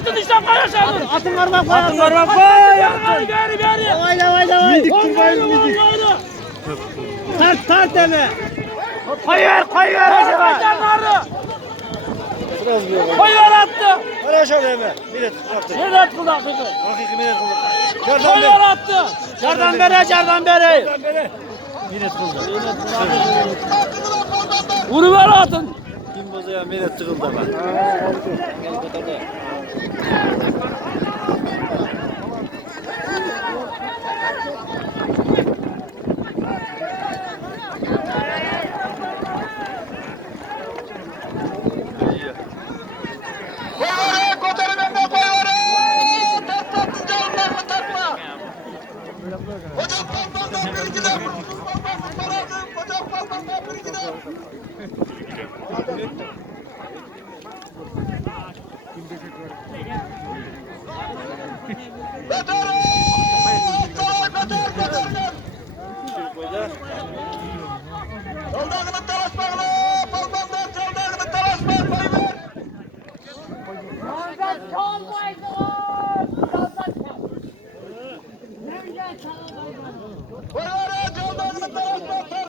atın işte paylaşalım. Atın varmak koy. Atın varmak koy. Beri. Oyla. Midik kurbayız midik. Tart deme. Koy ver. Koy ver attı. Paylaşalım hemen. Millet kulakta. Millet kulaklığı. Hakiki millet kulakta. Koy ver attı. Cardan beri. Millet kulakta. Vuru ver atın. Kim bozuyor millet tıkıldı bak. Veteran!